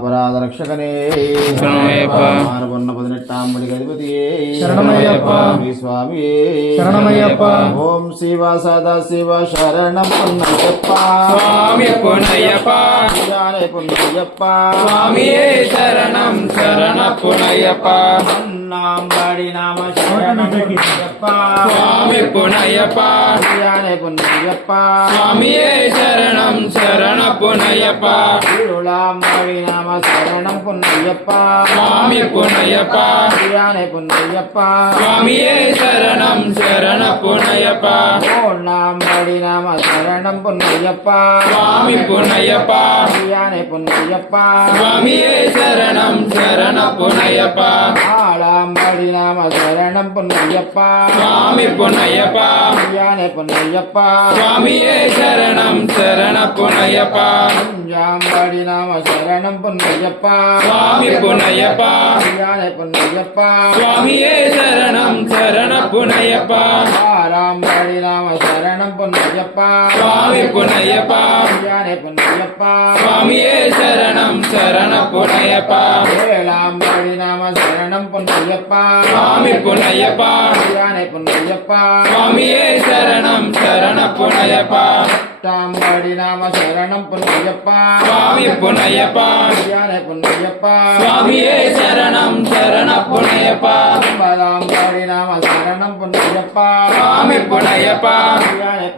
பராதரக்ஷகனே மாறுபொன்ன 18ஆம் படி அதிபதியே சுவாமியே ஓம் சிவ சதா சிவ சரணம் பொன்னையப்பா சுவாமி பொன்னையப்பா பொன்னையப்பா சுவாமியே சரணம் சரண பொன்னையப்பா நாம்பாடி நாம சரணம் பொன்னையப்பா சுவாமி பொன்னையப்பா பொன்னையப்பா சுவாமியே சரணம் சரண பொன்னையப்பா திருளாம்பாடி நாம சரணம் பொன்னையப்பா சுவாமி பொன்னையப்பா பொன்னையப்பா சுவாமியே சரணம் சரண பொன்னையப்பா நாம்பாடி நாம சரணம் பொன்னையப்பா சுவாமி பொன்னையப்பா பொன்னையப்பா சுவாமியே சரணம் சரண பொன்னையப்பா ஆளாம்பாடி நாம சரணம் பொன்னையப்பா சுவாமி பொன்னையப்பா பொன்னையப்பா சுவாமியே சரணம் சரண பொன்னையப்பா அஞ்சாம்பாடி நாம சரணம் பொன்னையப்பா சுவாமி பொன்னையப்பா பொன்னையப்பா சுவாமியே சரணம் சரண பொன்னையப்பா ஆறாம்பாடி நாம சரணம் பொன்னையப்பா சுவாமி பொன்னையப்பா பொன்னையப்பா சுவாமியே சரணம் சரண பொன்னையப்பா ஏழாம்பாடி நாம சரணம் பொன்னையப்பா சுவாமி பொன்னையப்பா பொன்னையப்பா சுவாமியே சரணம் சரண பொன்னையப்பா எட்டாம்பாடி நாம சரணம் பொன்னையப்பா சுவாமி பொன்னையப்பா பொன்னையப்பா சுவாமியே சரணம் சரண பொன்னையப்பா ஒன்பதாம்பாடி நாம சரணம் பொன்னையப்பா சுவாமி பொன்னையப்பா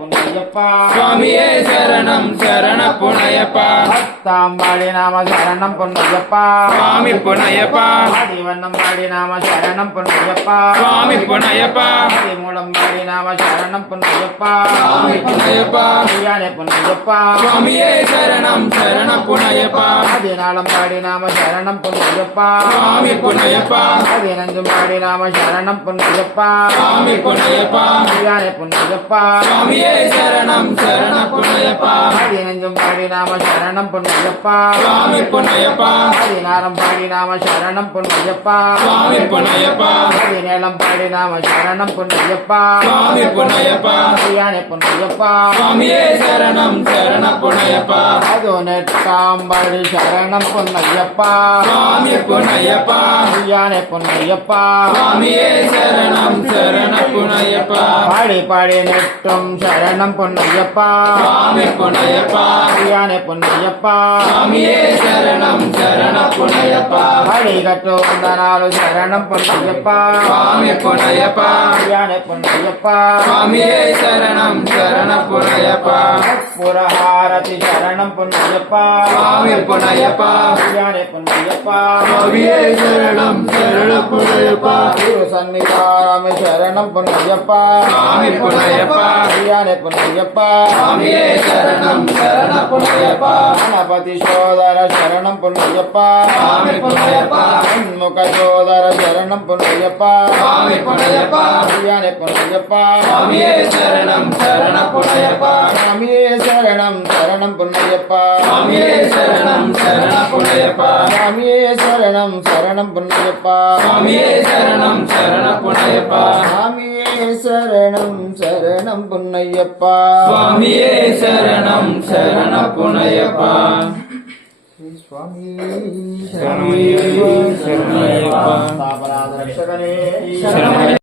பொன்னையப்பா சுவாமியே சரணம் சரண பொன்னையப்பா பத்தாம்பாடி நாம சரணம் பொன்னையப்பா சுவாமி பொன்னையப்பா பதிவண்ணம்பாடி நாம சரணம் பொன்னையப்பா சுவாமி பொன்னையப்பா பதிமூலம்பாடி நாம சரணம் பொன்னையப்பா சுவாமி பொன்னையப்பா பொன்னையப்பா சுவாமியே சரணம் சரண பொன்னையப்பா பதினாலம்பாடி நாம சரணம் பொன்னையப்பா சுவாமி பொன்னையப்பா பதினஞ்சும்பாடி நாம சரணம் பொன்னையப்பா சுவாமி பொன்னையப்பா பொன்னையப்பா சுவாமியே சரணம் சரண பொன்னையப்பா பதினஞ்சும்பாடி நாம சரணம் பொன்னையப்பா சுவாமி பொன்னையப்பா பதினாறம்பாடி நாம சரணம் பொன்னையப்பா சுவாமி பொன்னையப்பா பதினேழம்பாடி நாம சரணம் பொன்னையப்பா சுவாமி பொன்னையப்பா பொன்னையப்பா சுவாமியே சரணம் சரண பொன்னையப்பா பதினெட்டாம்பாடி சரணம் பொன்னையப்பா சுவாமி பொன்னையப்பா பொன்னையப்பா சுவாமியே சரணம் சரண பொன்னையப்பா பாடி பாடி நெட்டும் சரணம் பொன்னையப்பா சுவாமி பொன்னையப்பா பொன்னையப்பா சுவாமியே சரணம் சரண பொன்னையப்பா பாடி கட்டு வந்த நாலு சரணம் பொன்னையப்பா சுவாமி பொன்னையப்பா பொன்னையப்பா சுவாமியே சரணம் சரண பொன்னையப்பா புரஹாரதி சரணம் பொன்னையப்பா சுவாமி பொன்னையப்பா பொன்னையப்பா சுவாமியே சரணம் சரண பொன்னையப்பா குரு சன்னிதாராம சரணம் பொன்னையப்பா சுவாமி பொன்னையப்பா பொன்னையப்பா சுவாமியே சரணம் சரண பொன்னையப்பா கணபதி சோதர சரணம் பொன்னையப்பா சுவாமி பொன்னையப்பா முக சோதர சரணம் பொன்னையப்பா சுவாமி பொன்னையப்பா பொன்னையப்பா சுவாமியே சரணம் சரண பொன்னையப்பா சுவாமியே சரணம் சரணம் பொன்னையப்பா சுவாமியே சரணம் சரண பொன்னையப்பா சுவாமியே சரணம் சரணம் பொன்னையப்பா சுவாமியே சரணம் சரண பொன்னையப்பா சுவாமியே சரணம் சரணம் பொன்னையப்பா சுவாமியே சரணம் சரண பொன்னையப்பா சுவாமியே சரணமையப்பா ரட்சகனே சரணமையப்பா